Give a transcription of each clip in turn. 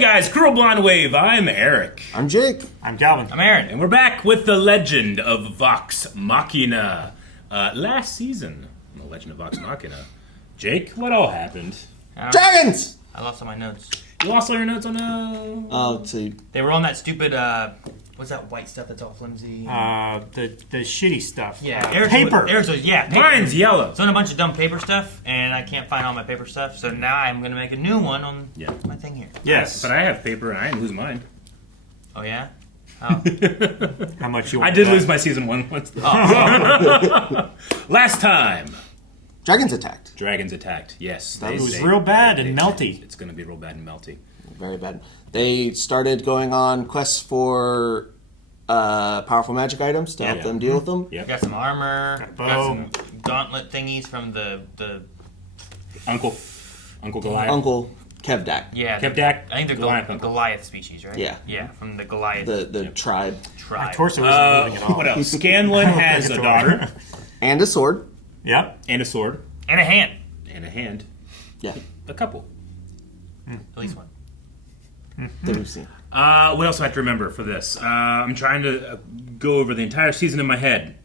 guys, Cruel Blonde Wave, I'm Eric. I'm Jake. I'm Calvin. I'm Aaron. And we're back with the Legend of Vox Machina. Last season, the Legend of Vox Machina. Jake, what all happened? Dragons! I lost all my notes. You lost all your notes on Let's see. They were on that stupid, what's that white stuff that's all flimsy? The shitty stuff. Yeah, paper. Paper. Mine's yellow. It's on a bunch of dumb paper stuff, and I can't find all my paper stuff, so now I'm going to make a new one on my thing here. Yes. But I have paper and I didn't lose mine. Oh, yeah? Oh. How much you want? I did lose my season 1 once. Last time. Dragons attacked. Dragons attacked, yes. It was real bad and melty. It's going to be real bad and melty. Very bad. They started going on quests for powerful magic items to help them deal with them. Yep. Got some armor, Got a bow. got some gauntlet thingies from the Uncle Goliath. Uncle Kevdak. yeah. Kevdak, I think they're Goliath Uncle. Goliath species, right? Yeah. Yeah, from the Goliath The tribe. My tribe. torso isn't moving at all. What else? Scanlan has a daughter And a sword. Yep. and a sword And a hand. and a hand. Yeah. A couple. At least one. That we've seen. What else do I have to remember for this? I'm trying to go over the entire season in my head.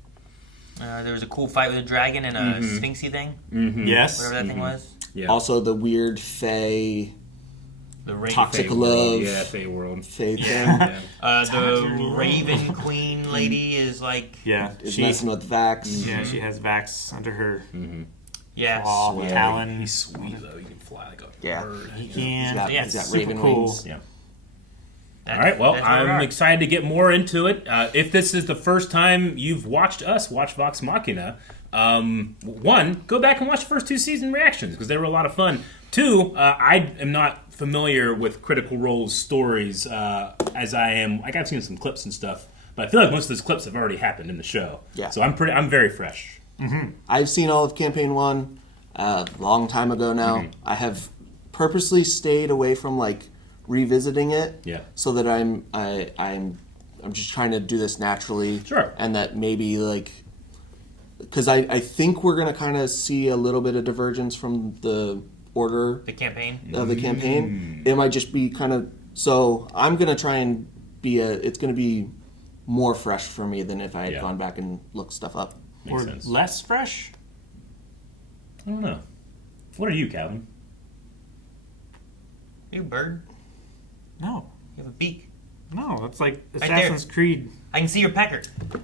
There was a cool fight with a dragon and a sphinxy thing. Yes. Whatever that thing was. Yeah. Also, the weird Fae The Toxic Fey world. love. Yeah, Fey world. thing Yeah. The Raven Queen lady is like... Yeah. is messing with Vax. Yeah, she has Vax under her Yeah. claw, Yeah. talon. He's sweet though. He can fly like a Yeah. bird. He He's can. got, Yeah, he's got super raven cool. wings. Yeah. That's- All right. Well, that's where we I'm are. excited to get more into it. If this is the first time you've watched us watch Vox Machina, one, go back and watch the first 2 season reactions because they were a lot of fun. 2, I am not familiar with Critical Role's stories as I am. Like I've seen some clips and stuff, but I feel like most of those clips have already happened in the show. Yeah. So I'm very fresh. I've seen all of Campaign 1 a long time ago now. I have purposely stayed away from like revisiting it. Yeah. So that I'm just trying to do this naturally. Sure. And that maybe like because I think we're gonna kind of see a little bit of divergence from the order The campaign. of the campaign. It might just be kind of so I'm gonna try and it's gonna be more fresh for me than if I had gone back and looked stuff up. Makes Or sense. less fresh? I don't know. What are you, Calvin? You bird. No. You have a beak. No, that's like there. Assassin's Creed. I can see your pecker.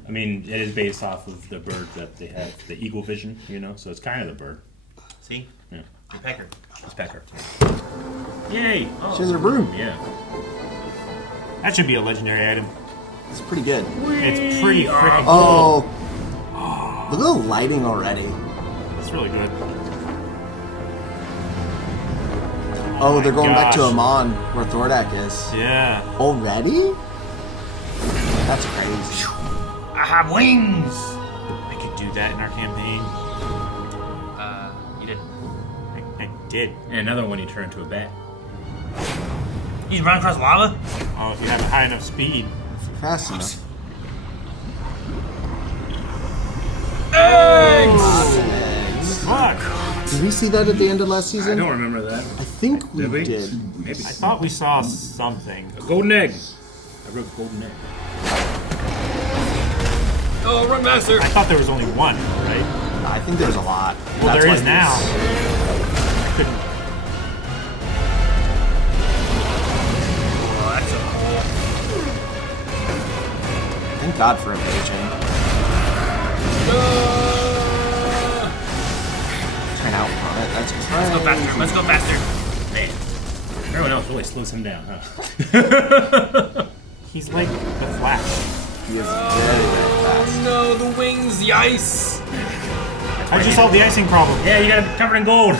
I mean, it is based off of the bird that they have, the eagle vision, so it's kind of the bird. See? Yeah. Your pecker. It's pecker. Yay! Oh. She has her broom. Yeah. That should be a legendary item. It's pretty good. It's pretty freaking Oh, look at the lighting already. cool. It's really good. Oh, they're going back to gosh. Amon, where Thordak is. Yeah. Already? That's crazy. I have wings! I could do that in our campaign. You didn't. I did. And another one, you turn into a bat. You can run across lava? Oh, if you have high enough speed. Fast enough. Eggs. Fuck! Did we see that at the end of last I season? don't remember that. I think we Did we? did. Maybe. I thought we saw something. A golden egg. I wrote golden egg. Oh, run master! I thought there was only one, right? I think there's a lot. Well, That's there why is now. these- I couldn't. Oh, that's a hole. Thank God for evasion. Turn out from it. That's Let's go crazy. faster. Let's go faster. Man. Everyone else really slows him down, huh? He's like the Flash. He is very, very fast. No, the wings, the ice. How'd you solve the icing problem? Yeah, you got it covered in gold.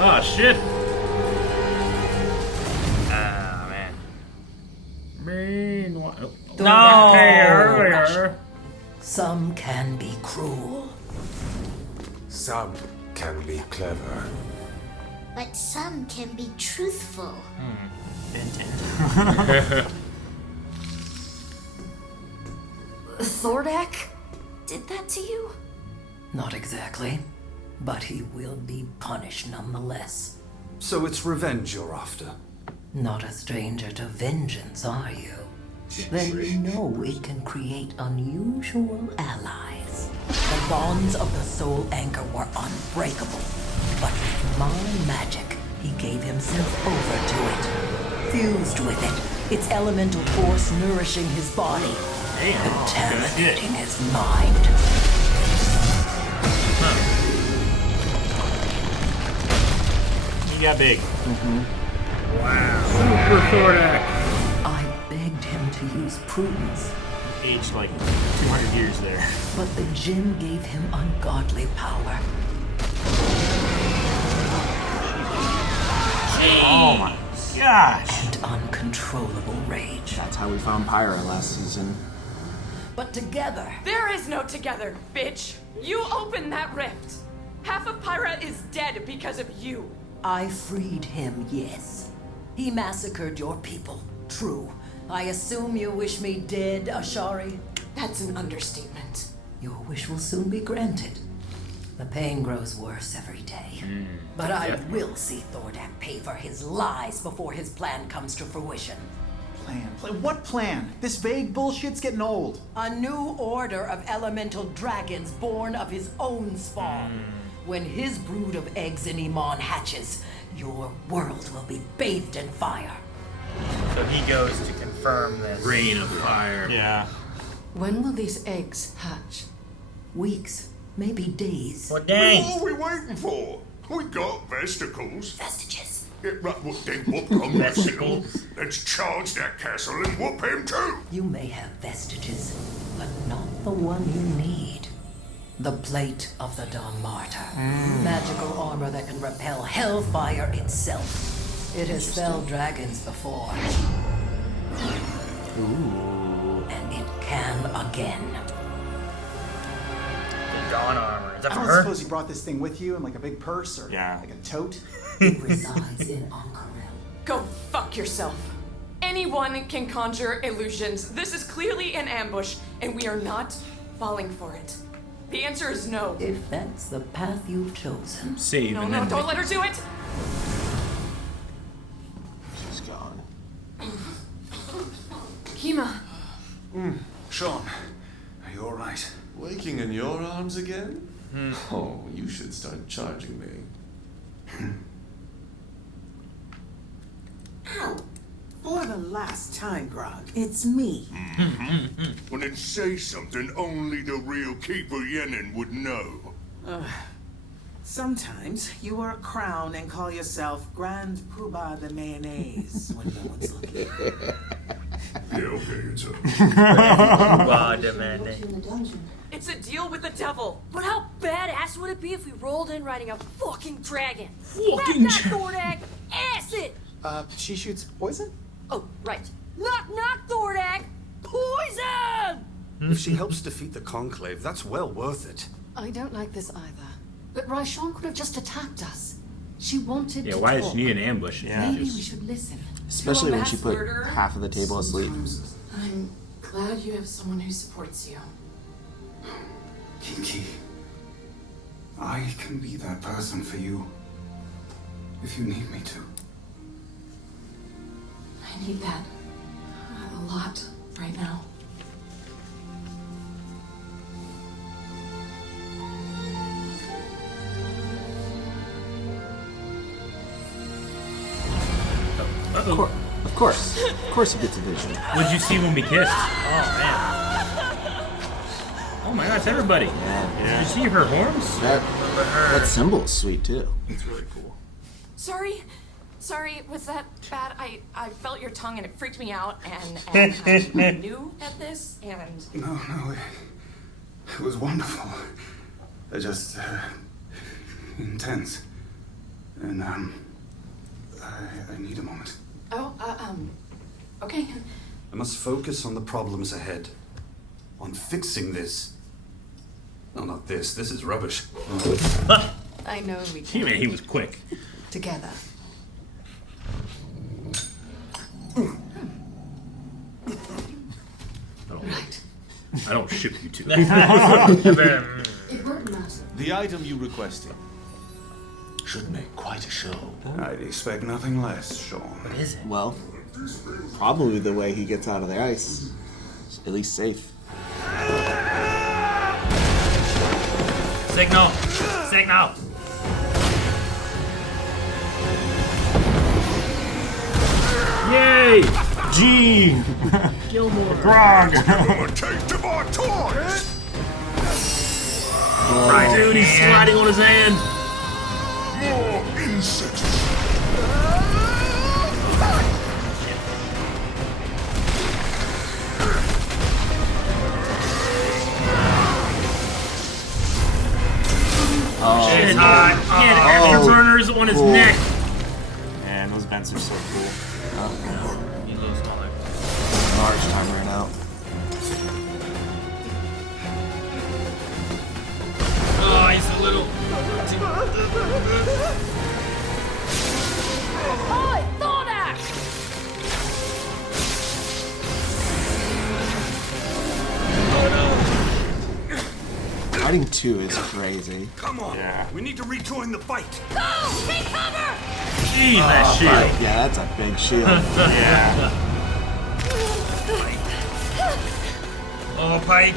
Oh, shit. Ah, man. Man, what? Oh. No! Okay, earlier. Some can be cruel. Some can be clever. But some can be truthful. Thordak did that to you? Not exactly, but he will be punished nonetheless. So it's revenge you're after? Not a stranger to vengeance, are you? Then you know it can create unusual allies. The bonds of the soul anchor were unbreakable, but with my magic, he gave himself over to it. Fused with it, its elemental force nourishing his body, contaminating his mind. He got big. Wow. Super Thordak. I begged him to use prudence, Aged like 200 years there. but the djinn gave him ungodly power. Oh my gosh. And uncontrollable rage. That's how we found Pyra last season. But together, There is no together, bitch. You opened that rift. Half of Pyra is dead because of you. I freed him, yes. He massacred your people, true. I assume you wish me dead, Ashari? That's an understatement. Your wish will soon be granted. The pain grows worse every day. But I will see Thordak pay for his lies before his plan comes to fruition. Plan? What plan? This vague bullshit's getting old. A new order of elemental dragons born of his own spawn. When his brood of eggs in Iman hatches, your world will be bathed in fire. So he goes to confirm this. Rain of fire. Yeah. When will these eggs hatch? Weeks, maybe days. Well, dang. What are we waiting for? We got vesticles. Vestiges. Yeah, right, well, then whoop on vesticle. Let's charge that castle and whoop him too. You may have vestiges, but not the one you need. The plate of the Dawn Martyr. Magical armor that can repel hellfire itself. It has felled dragons before. And it can again. The Dawn armor. Is that I for don't her? suppose you brought this thing with you in like a big purse or Yeah. like a tote? It resides in Ankarel. Go fuck yourself. Anyone can conjure illusions. This is clearly an ambush, and we are not falling for it. The answer is no. If that's the path you've chosen. Save No, and no, then don't let her do it. She's gone. Kima. Sean, are you alright? Waking in your arms again? Oh, you should start charging me. For the last time, Grog, it's me. Well, then say something only the real Keeper Yenin would know. Sometimes you wear a crown and call yourself Grand Poobah the Mayonnaise when no one's looking. Yeah, okay, it's a... It's a deal with the devil. But how badass would it be if we rolled in riding a fucking dragon? Fucking Knock, Thordak! Acid! She shoots poison? Oh, right. Knock, knock, Thordak! Poison! If she helps defeat the Conclave, that's well worth it. I don't like this either. But Raishon could have just attacked us. She wanted Yeah, to why talk. does she need an ambush? Maybe we should listen. Especially when she mass put murderer? half of the table asleep. I'm glad you have someone who supports you. Kiki, I can be that person for you. If you need me to. I need that a lot right now. Of course he gets a vision. What'd you see when we kissed? Oh, man. Oh my god, it's everybody. Did you see her horns? That symbol is sweet too. It's really cool. Sorry, was that bad? I felt your tongue and it freaked me out, and I'm new at this, and... No, it was wonderful. Just intense. And I need a moment. Okay. I must focus on the problems ahead. On fixing this. No, not this. This is rubbish. I know we can. Man, he was quick. Together. I don't ship you two. It won't matter. The item you requested. should make quite a show. I'd expect nothing less, Sean. What is it? Well, probably the way he gets out of the ice. At least safe. Signal! Signal! Yay! Gene! Gilmore. Grog! A taste of our toys! Right, dude, he's sliding on his hand. More insects! Shit, hot. He had afterburners on his neck. Man, those vents are so cool. Need a little smaller. Large time ran out. Oh, he's a little. Oi, Thornak! Fighting 2 is crazy. Come on, we need to rejoin the fight. Go! Take cover! Jeez, that shield. Right, yeah, that's a big shield. Yeah. Oh, Pike.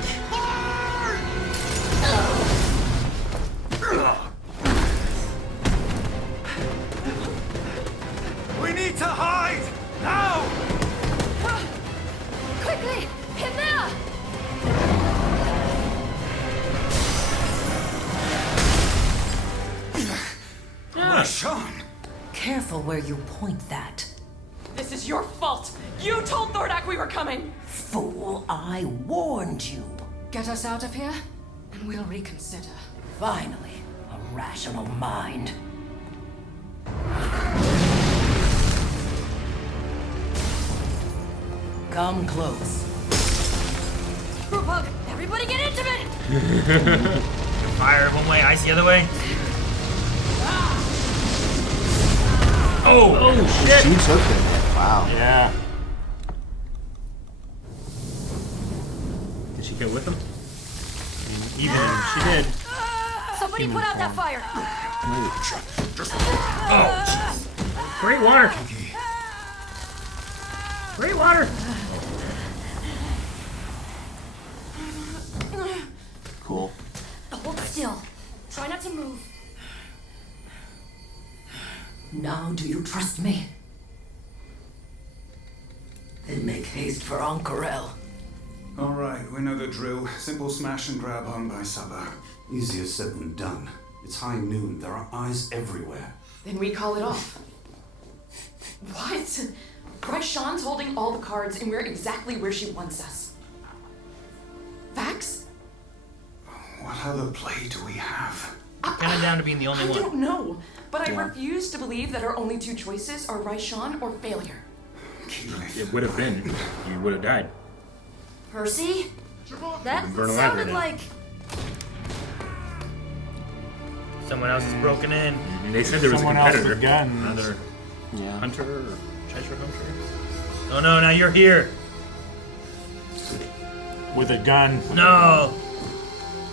We need to hide! Now! Quickly! In there! Sean! Careful where you point that. This is your fault. You told Thornak we were coming. Fool, I warned you. Get us out of here, and we'll reconsider. Finally, a rational mind. Come close. Brewpug, everybody get intimate! Fire one way, ice the other way. Oh, shit. She took it. Wow. Yeah. Did she get with him? Even she did. Somebody put out that fire! Great water. Great water. Cool. Hold still. Try not to move. Now do you trust me? Then make haste for Ankarel. All right, we know the drill. Simple smash and grab home by supper. Easier said than done. It's high noon. There are eyes everywhere. Then we call it off. What? Sean's holding all the cards, and we're exactly where she wants us. Facts? What other play do we have? Kind of down to being the only I one. don't know, but I Yeah. refuse to believe that our only two choices are Sean or failure. It would have been. You would have died. Percy? That Burn alive sounded right now. like... Someone else is broken in. And they said there was Someone a else competitor. with guns. Another Yeah. hunter or treasure hunter. Oh no, now you're here. With a gun. No.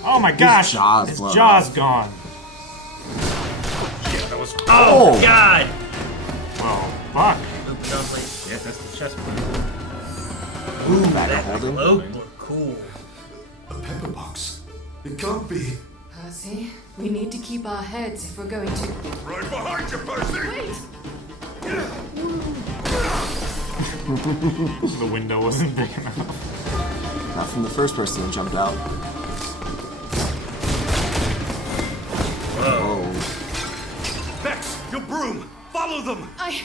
Oh my gosh! jaw's His blown jaw's off. gone. Yeah, that was. Oh, Oh. God. Oh, fuck. Open up, like, Yeah, that's the chest plate. Ooh, better holding. Cloak look cool. A pepper box. It can't be. Percy, we need to keep our heads if we're going to. Right behind you, Percy! Wait! The window wasn't big enough. Not from the first person that jumped out. Whoa. Vex, your broom! Follow them! I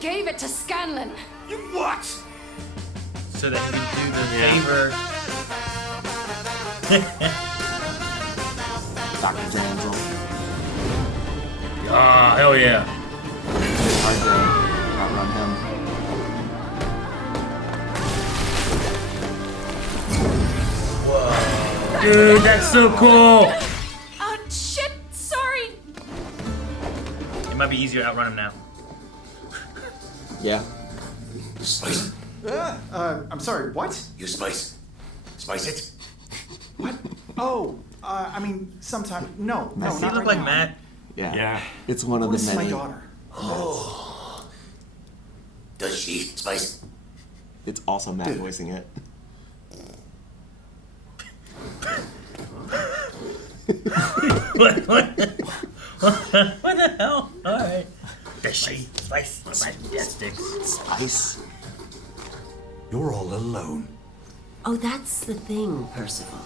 gave it to Scanlan. You what? So that you can do the favor. Dr. Zanzel. Ah, hell yeah. It's hard to outrun him. Dude, that's so cool. Shit, sorry. It might be easier to outrun him now. Yeah. Spice. I'm sorry, what? You spice. Spice it. What? Oh, I mean, sometime. No, Does he not look right like now. Matt? Yeah. It's one of What the is my many. daughter? Does she spice? It's also Matt voicing it. What the hell? Alright. Does she spice my sticks? Spice? You're all alone. Oh, that's the thing, Percival.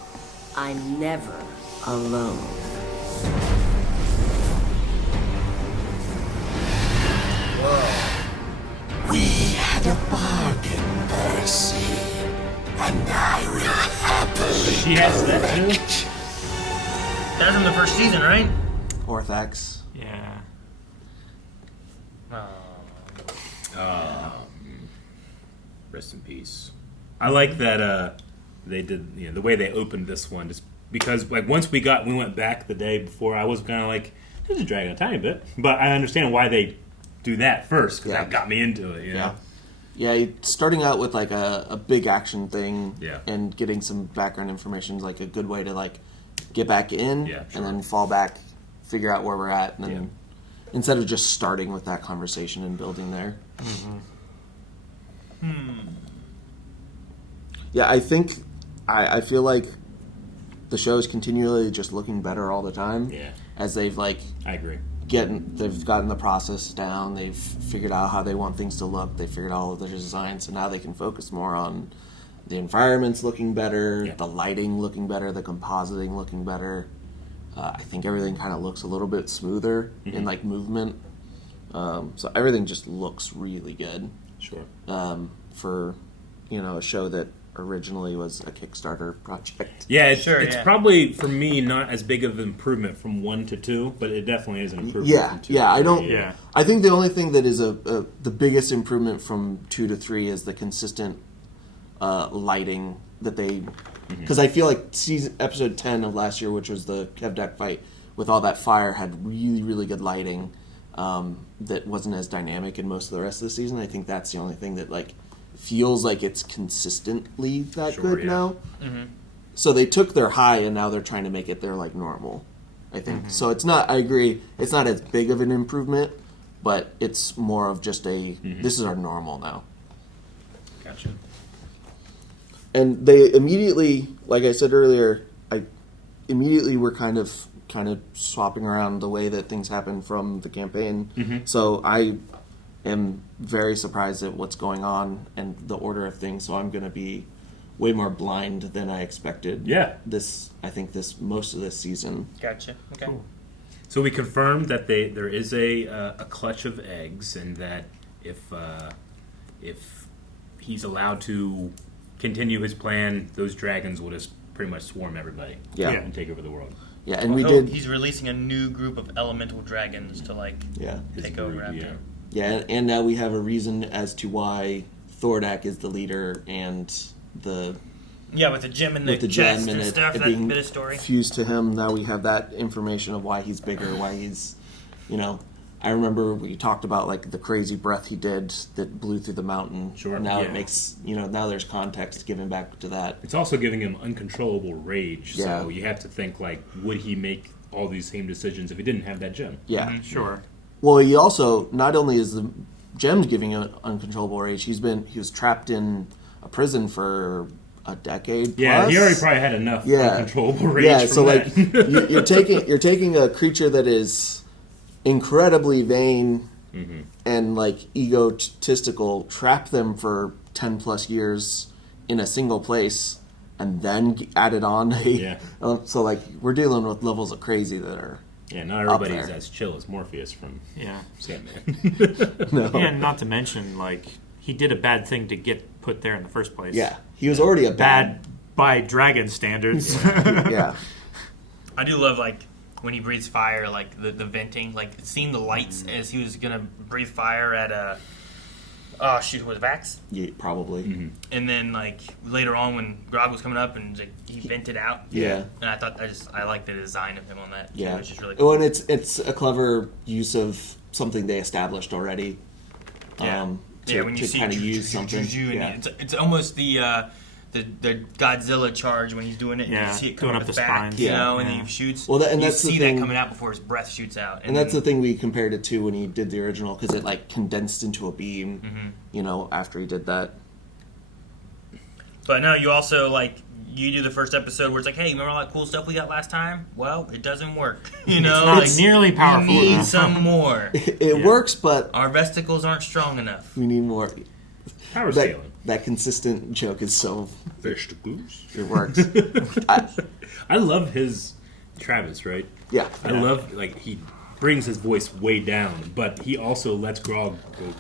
I'm never alone. We had a bargain, Percy, and I will happily. She has that too? That's in the first season, right? Orthax. Yeah. Rest in peace. I like that they did, the way they opened this one, just because like once we went back the day before, I was kind of like, this is dragging a tiny bit, but I understand why they do that first, because that got me into it. You know? Yeah, starting out with like a big action thing, Yeah. and getting some background information is like a good way to like get back in, Yeah, and then fall back, figure out where we're at, and then instead of just starting with that conversation and building there. Yeah, I think I feel like the show is continually just looking better all the time. Yeah. As they've like I agree. They've gotten the process down. They've figured out how they want things to look. They figured out all of their designs, so now they can focus more on the environments looking better, the lighting looking better, the compositing looking better. I think everything kind of looks a little bit smoother in like movement. So everything just looks really good. Sure. For a show that originally was a Kickstarter project. Yeah, it's probably for me not as big of an improvement from 1 to 2, but it definitely is an improvement. Yeah, from 2 yeah. to I 3. don't. Yeah. I think the only thing that is the biggest improvement from 2 to 3 is the consistent lighting that they. Because I feel like episode 10 of last year, which was the Kevdak fight with all that fire, had really really good lighting that wasn't as dynamic in most of the rest of the season. I think that's the only thing that like feels like it's consistently that good now. So they took their high and now they're trying to make it their like normal, I think. So it's not, I agree, it's not as big of an improvement, but it's more of just this is our normal now. Gotcha. And they immediately, like I said earlier, immediately were kind of swapping around the way that things happen from the campaign. So I am very surprised at what's going on and the order of things. So I'm going to be way more blind than I expected. Yeah. I think most of this season. Gotcha. Okay. Cool. So we confirmed that there is a clutch of eggs, and that if he's allowed to continue his plan, those dragons will just pretty much swarm everybody. And take over the world. Yeah, and He's releasing a new group of elemental dragons to take over after. Yeah. Yeah, and now we have a reason as to why Thordak is the leader, and with the gem in the chest and stuff. That being bit of story fused to him. Now we have that information of why he's bigger, why he's, I remember we talked about like the crazy breath he did that blew through the mountain. Sure. Now it makes now there's context given back to that. It's also giving him uncontrollable rage. Yeah. So you have to think like, would he make all these same decisions if he didn't have that gem? Yeah, Sure. Well, he also, not only is the gems giving him uncontrollable rage, he was trapped in a prison for a decade. Yeah, plus. he already probably had enough uncontrollable rage. Yeah, from so that. like you're taking a creature that is incredibly vain and like egotistical, trap them for 10 plus years in a single place, and then added on so like we're dealing with levels of crazy that are. Yeah, not everybody's as chill as Morpheus from Sandman. No. And not to mention, like, he did a bad thing to get put there in the first place. Yeah, he was already a bad by dragon standards. Yeah. I do love when he breathes fire, like the venting, like seeing the lights as he was gonna breathe fire at was it Vax? Yeah, probably. And then later on when Grog was coming up and he vented out. Yeah. And I thought I like the design of him on that. Yeah. Which is really cool. Oh, and it's a clever use of something they established already. When you see kind of use something. Juju, and it's almost the the Godzilla charge when he's doing it. And Yeah, you see it going coming up up his the back, spines. you Yeah. know, and Yeah. then he shoots. Well, and you that's the see thing- that coming out before his breath shoots out. And that's the thing we compared it to when he did the original, because it like condensed into a beam. Mm-hmm. You know, after he did that. But no, you also like you do the first episode where it's like, hey, remember all that cool stuff we got last time? Well, it doesn't work. You know, It's not like, nearly powerful We need enough. some more. It works, but Our vesicles aren't strong enough. we need more. Power that, scaling. that consistent joke is so. Vegetables. It works. I love his Travis, right? Yeah. I love, like, he brings his voice way down, but he also lets Grog go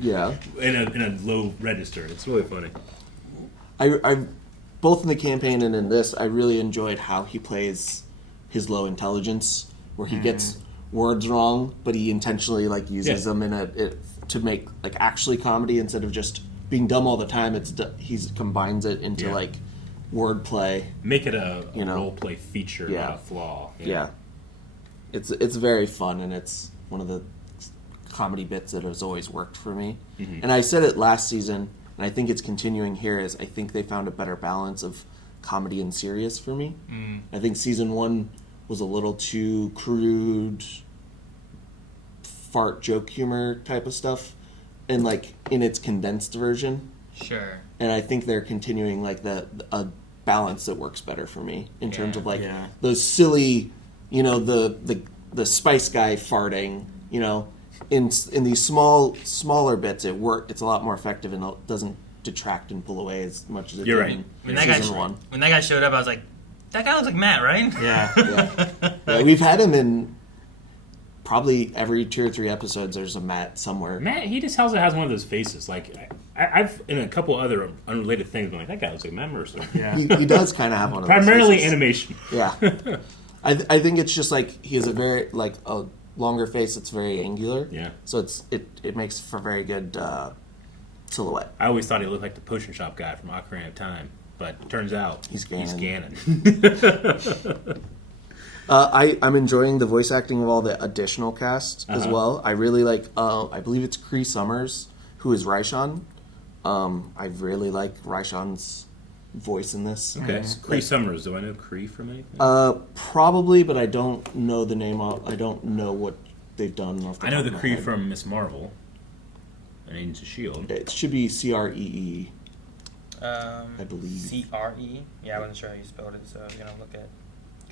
Yeah. in a low register. It's really funny. I both in the campaign and in this, I really enjoyed how he plays his low intelligence, where he gets words wrong, but he intentionally like uses them in to make like actually comedy instead of just being dumb all the time. He combines it into like wordplay. Make it a role play feature, not a flaw. Yeah. It's very fun, and it's one of the comedy bits that has always worked for me. Mm-hmm. And I said it last season, and I think it's continuing here, is I think they found a better balance of comedy and serious for me. I think season 1 was a little too crude, fart joke humor type of stuff, and like in its condensed version. Sure. And I think they're continuing like a balance that works better for me in terms of like those silly, you know, the Spice Guy farting, you know, in these smaller bits it's a lot more effective and it doesn't detract and pull away as much as it did in season 1. When that guy showed up, I was like, that guy looks like Matt, right? Yeah, we've had him in probably every 2 or 3 episodes. There's a Matt somewhere. Matt, he just also has one of those faces. Like I've in a couple other unrelated things been like, that guy looks like Matt Mercer. Yeah, he does kind of have one of those primarily faces. animation. Yeah, I think it's just like he has a very like a longer face that's very angular. Yeah, so it makes for very good silhouette. I always thought he looked like the potion shop guy from Ocarina of Time, but turns out he's Ganon. I'm enjoying the voice acting of all the additional cast as well. I really like. I believe it's Cree Summers who is Raishan. I really like Raishan's voice in this. Okay, Cree Summers. Do I know Cree from anything? Probably, but I don't know the name. I don't know what they've done. Off the I know top the of my Cree head. from Miss Marvel. And Agents of S.H.I.E.L.D. It should be CREE. I believe. CRE? Yeah, I wasn't sure how you spelled it, so I was going to look at it.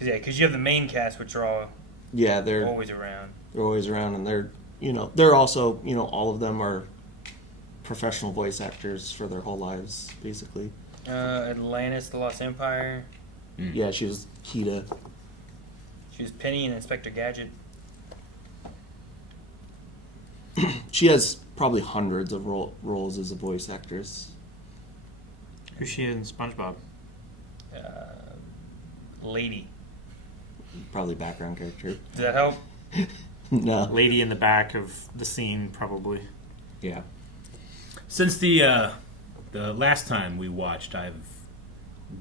Because you have the main cast, which are all they're always around. They're always around, and they're also all of them are professional voice actors for their whole lives, basically. Atlantis, the Lost Empire. Yeah, she was Kita. She was Penny and Inspector Gadget. She has probably hundreds of roles as a voice actress. Who's she in SpongeBob? Lady. Probably background character. Does that help? No. Lady in the back of the scene, probably. Yeah. Since the last time we watched, I've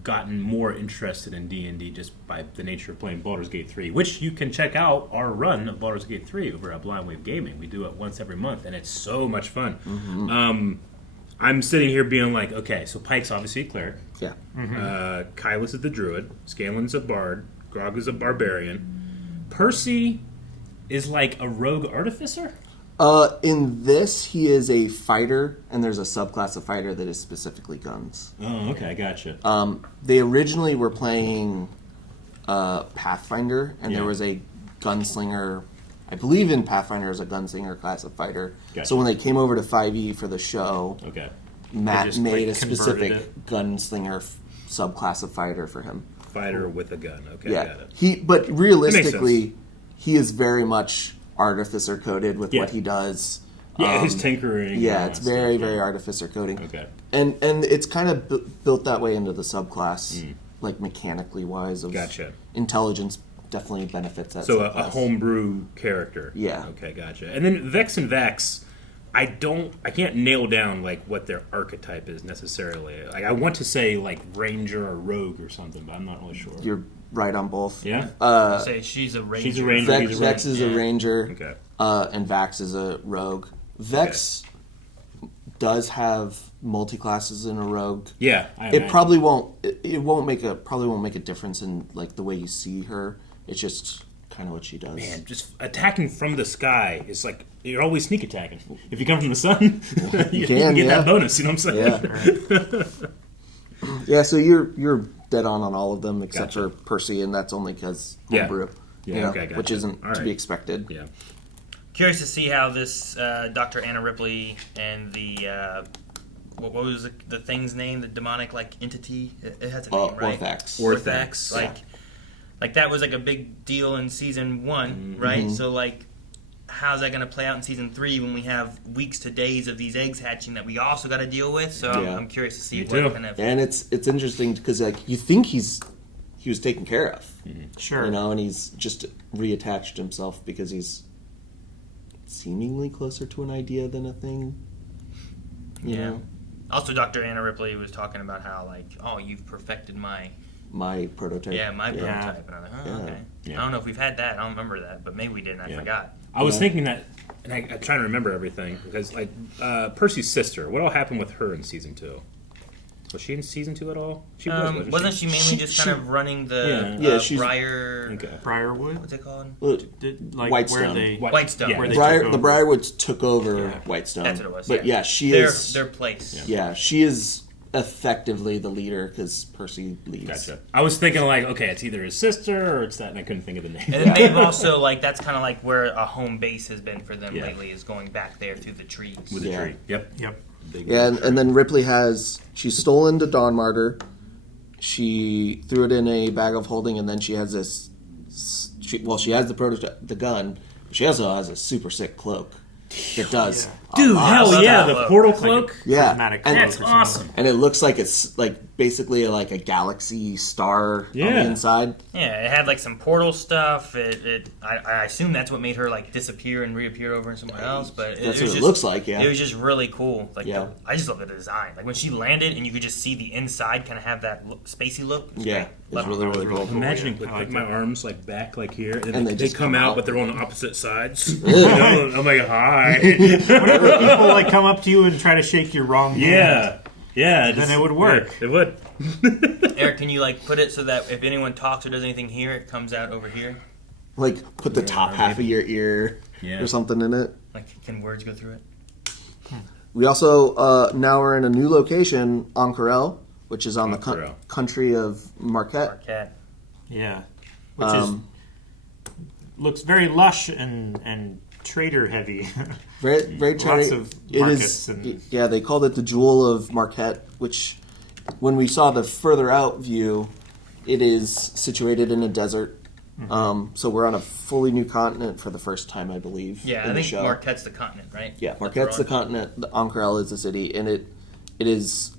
gotten more interested in D&D just by the nature of playing Baldur's Gate 3, which you can check out our run of Baldur's Gate 3 over at Blind Wave Gaming. We do it once every month, and it's so much fun. Mm-hmm. I'm sitting here being like, okay, so Pike's obviously a cleric. Yeah. Kylus is the druid. Scalen's a bard. Grog is a barbarian. Percy is like a rogue artificer? In this, he is a fighter, and there's a subclass of fighter that is specifically guns. Oh, okay, gotcha. They originally were playing Pathfinder, and there was a gunslinger. I believe in Pathfinder is a gunslinger class of fighter. Gotcha. So when they came over to 5e for the show, Matt made a specific gunslinger subclass of fighter for him. Fighter with a gun. Okay, got it. But realistically, he is very much artificer coded with what he does. Yeah, his tinkering. Yeah, it's very, very artificer coding. Okay. And it's kind of built that way into the subclass, like mechanically wise. Of intelligence definitely benefits that. So subclass. a homebrew character. Yeah. Okay, gotcha. And then Vex and Vax, I can't nail down like what their archetype is necessarily. Like I want to say like ranger or rogue or something, but I'm not really sure. You're right on both. Yeah. Say she's a ranger. She's a ranger. Vex is a ranger. Okay. And Vax is a rogue. Vex does have multi-classes in a rogue, Yeah, I it imagine. probably won't. It won't make a difference in like the way you see her. It's just kind of what she does. Man, just attacking from the sky is like you're always sneak attacking. If you come from the sun, you can get that bonus. You know what I'm saying? Yeah. So you're dead on all of them except Gotcha. for Percy, and that's only because Yeah. homebrew. Yeah, you know, okay, gotcha. which isn't All to right. be expected. Yeah. Curious to see how this Dr. Anna Ripley and the what was the thing's name? The demonic like entity. It has a name, right? Orthax. Orthax. Like that was like a big deal in season 1, right? So like, how's that going to play out in season 3 when we have weeks to days of these eggs hatching that we also got to deal with? So I'm curious to see what kind of. And it's interesting because like you think he was taken care of, Sure, you know, and he's just reattached himself because he's seemingly closer to an idea than a thing. You know? Also, Dr. Anna Ripley was talking about how like, oh, you've perfected my prototype. Yeah, my prototype. And I'm like, oh, okay. Yeah. I don't know if we've had that. I don't remember that, but maybe we did and I forgot. I was thinking that, and I'm trying to remember everything because like Percy's sister. What all happened with her in season 2? Was she in season 2 at all? She wasn't she mainly just kind of running the Briarwood? What's it called? Like Whitestone. where they Whitestone. where they the Briarwoods took over Whitestone. That's what it was. But yeah, she their, is their place. Yeah, she is effectively the leader because Percy leaves. Gotcha. I was thinking like, okay, it's either his sister or it's that, and I couldn't think of the name. And then they've also like that's kind of like where a home base has been for them lately is going back there through the trees. With the tree. Yep. Yeah, and then Ripley she's stolen the Dawn Martyr. She threw it in a bag of holding, and then she has this. She has the prototype, the gun. But she also has a super sick cloak. It does. Dude, hell yeah, the portal cloak. Yeah, and that's awesome. And it looks like it's like basically like a galaxy star on the inside. Yeah, it had like some portal stuff. I assume that's what made her like disappear and reappear over somewhere else. But That's it was what it just, looks like. Yeah, it was just really cool. Like, Yeah. I just love the design. Like when she landed and you could just see the inside kind of have that spacey look. It's Yeah, great. it's Love it. really really cool. Imagining like my arms like back like here, and, And they just come come out, out. but they're on opposite sides. You know? I'm like, hi. Whenever people like come up to you and try to shake your wrong hand, yeah, then it would work. Yeah, it would. Eric, can you like put it so that if anyone talks or does anything here, it comes out over here? Like put the top half of your ear or something in it. Like, can words go through it? We also now are in a new location, Ank'Harel, which is on the country of Marietta. Yeah, which is looks very lush and trader heavy. Very very Lots trendy. of It markets is. Yeah, they called it the Jewel of Marietta, which, when we saw the further out view, it is situated in a desert. So we're on a fully new continent for the first time, I believe. Yeah, in I the think show. Marquette's the continent, right? Yeah, Marquette's the continent. The Ank'Harel is the city, and it is.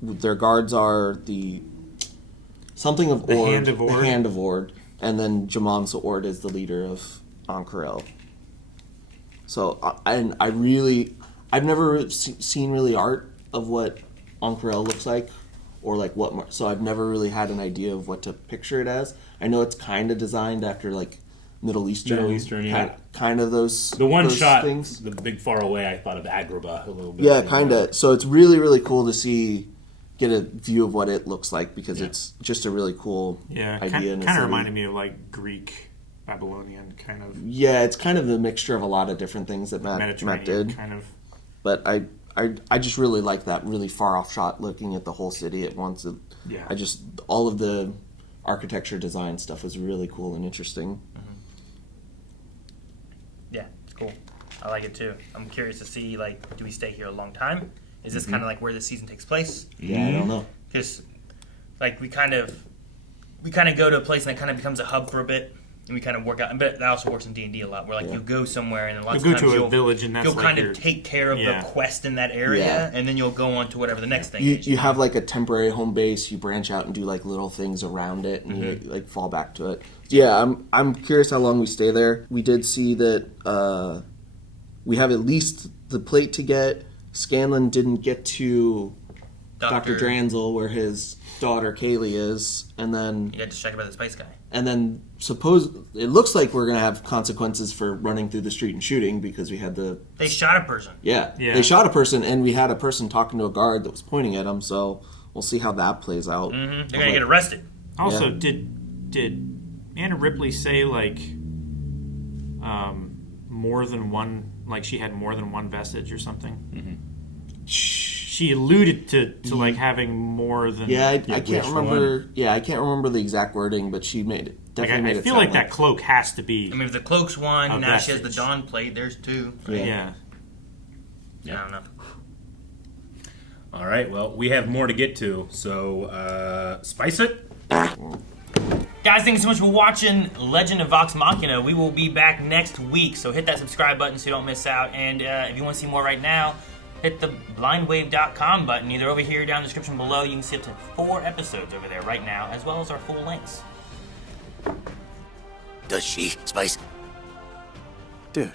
Their guards are the something of The Ord, Hand of Ord. the Hand of Ord, and then Jamamsa Ord is the leader of Ank'Harel. So, and I've never seen really art of what Ank'Harel looks like, or like what. So I've never really had an idea of what to picture it as. I know it's kind of designed after like Middle Eastern, yeah. kind of those. The one those shot, things. the big far away, I thought of Agrabah a little bit. Yeah, kind of. So it's really, really cool to get a view of what it looks like because it's just a really cool idea. Kind of reminded me of like Greek, Babylonian kind of. Yeah, it's kind of a mixture of a lot of different things that Matt did. Kind of. But I just really like that really far off shot looking at the whole city at once. Yeah. All of the architecture design stuff is really cool and interesting. Yeah, it's cool. I like it too. I'm curious to see, like, do we stay here a long time? Is this kind of like where the season takes place? Yeah, I don't know. Because, like, we kind of go to a place and it kind of becomes a hub for a bit, and we kind of work out. But that also works in D&D a lot, where like you go somewhere and lots You'll of go times to a village and that's you'll like kind your- of take care of the quest in that area, and then you'll go on to whatever the next thing is. You have like a temporary home base. You branch out and do like little things around it, and you like fall back to it. Yeah, I'm curious how long we stay there. We did see that we have at least the plate to get. Scanlan didn't get to Dr. Dranzel, where his daughter Kaylee is, and then you got distracted by the spice guy. And then it looks like we're gonna have consequences for running through the street and shooting because we had they shot a person. Yeah, they shot a person, and we had a person talking to a guard that was pointing at him. So we'll see how that plays out. Mm-hmm. They're gonna get arrested. Also, did Anna Ripley say like more than one? Like she had more than one vestige or something? Mm-hmm. She alluded to like having more than. Yeah, I can't remember. One. Yeah, I can't remember the exact wording, but she made it. Definitely made it. I feel like that cloak has to be. I mean, if the cloak's one, now vestige. she has the Dawn plate. There's two. Right? Yeah. I don't know. All right. Well, we have more to get to, so spice it. Guys, thank you so much for watching Legend of Vox Machina. We will be back next week, so hit that subscribe button so you don't miss out. And if you want to see more right now, hit the blindwave.com button, either over here or down in the description below. You can see up to 4 episodes over there right now, as well as our full links. Does she, Spice? Dude.